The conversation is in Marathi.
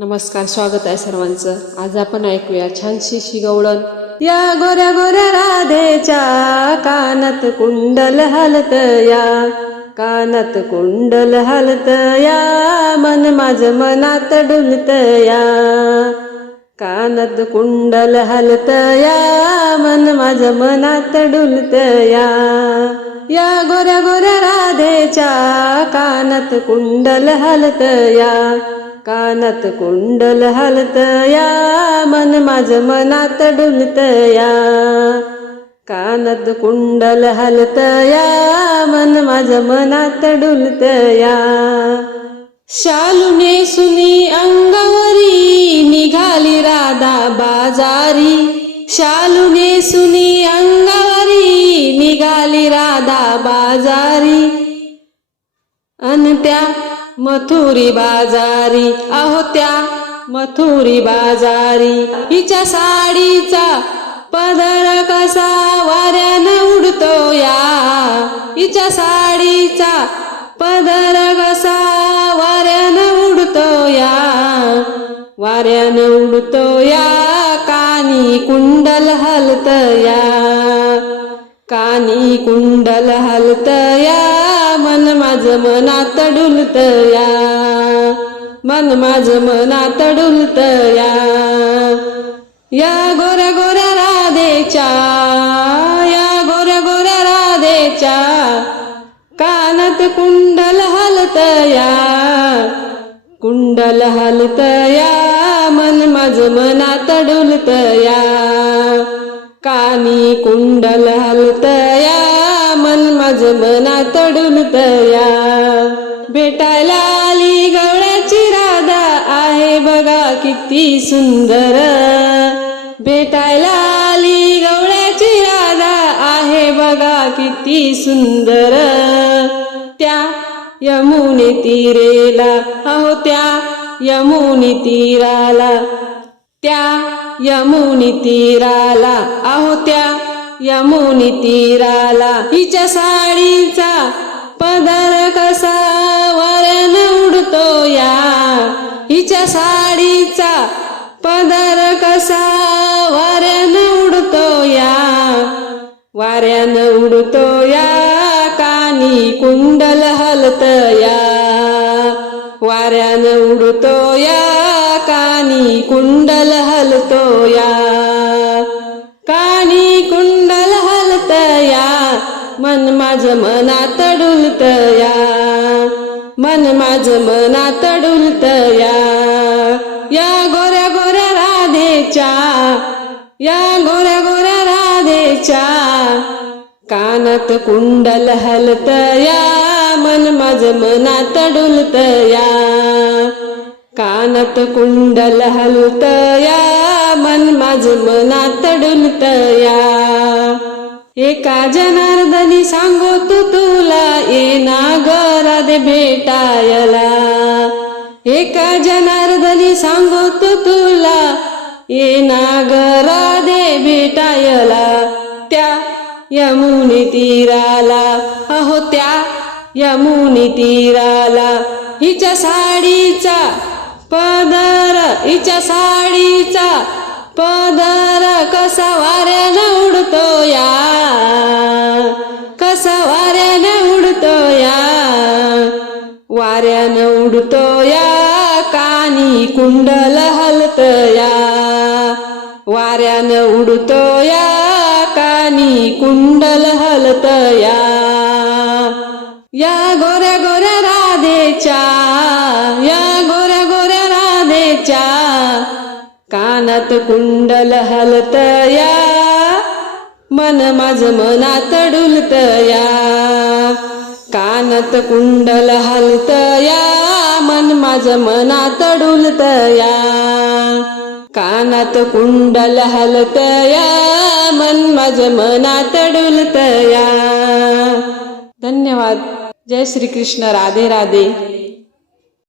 नमस्कार स्वागत आहे सर्वांचं. आज आपण ऐकूया छानशी शिगवळण. या गोऱ्या गोऱ्या राधेच्या कानात कुंडल हलत या. कानात कुंडल हलत या. मन माझ मनात डुलत या. कानात कुंडल हलत या. मन माझ मनात डुलत या. या गोऱ्या गोऱ्या राधेच्या कानात कुंडल हलत या. कानात कुंडल हलतया मन माझ मनात डुलतया. कानात कुंडल हलतया मन माझ मनात डुलतया. शालुने सुनी अंगवरी निघाली राधा बाजारी. शालुने सुनी अंगवरी निघाली राधा बाजारी. अन त्या मथुरी बाजारी आहोत्या मथुरी बाजारी. हिच्या साडीचा पदर कसा वाऱ्यानं उडतो या? हिच्या साडीचा पदर कसा वाऱ्यानं उडतो या? वाऱ्यानं उडतो या कानी कुंडल हलतया कानी कुंडल हलतया माझ मनात डुलत या मन माझ मनात डुलत या या गोऱ्या गोऱ्या राधेच्या या गोऱ्या गोऱ्या राधेच्या कानात कुंडल हलतया. कुंडल हलतया मन माझ मनात डुलतया कानी कुंडल हलतया माझ मना तडून तया. भेटायला आली गवळ्याची राधा. आहे बघा किती सुंदर. भेटायला आली गवळ्याची राधा. आहे बघा किती सुंदर. त्या यमुने तीरेला अहो त्या यमुने तीराला. त्या यमुनी तीराला अहो त्या यमुनी तीराला हिच्या साडीचा पदर कसा वरण उडतो या? हिच्या साडीचा पदर कसा वाऱ्यानं उडतो या? वाऱ्यानं उडतो या कानी कुंडल हलत या. वाऱ्यानं उडतो या कानी कुंडल हलतो या. माझ मनात डुलतया मन माझ मनात डुलतया या गोऱ्या गोऱ्या राधेच्या या गोऱ्या गोऱ्या राधेच्या. कानात कुंडल हलतया मन माझ मनात डुलतया कानात कुंडल हलतया मन माझ मनात डुलतया एका जनार्दनी सांगो तू तुला येना गरादे भेटायला. एका जनार्दनी सांगो तू तुला येना गरादे भेटायला. त्या यमुनी तीराला अहो त्या यमुनी तीराला हिच्या साडीचा पदर हिच्या साडीचा पदर कसा वाऱ्यानं उडतो या उडतोया कानी कुंडल हलतया. वाऱ्यानं उडतोया कानी कुंडल हलतया. या गोऱ्या गोऱ्या राधेच्या या गोऱ्या गोऱ्या राधेच्या. कानात कुंडल हलतया मन माझ मनात डुलतया. कानत कानात कुंडल हलतया मन माझ मनात डुलतया कानात कुंडल हलतया मन माझ मनात डुलतया धन्यवाद. जय श्री कृष्ण राधे राधे.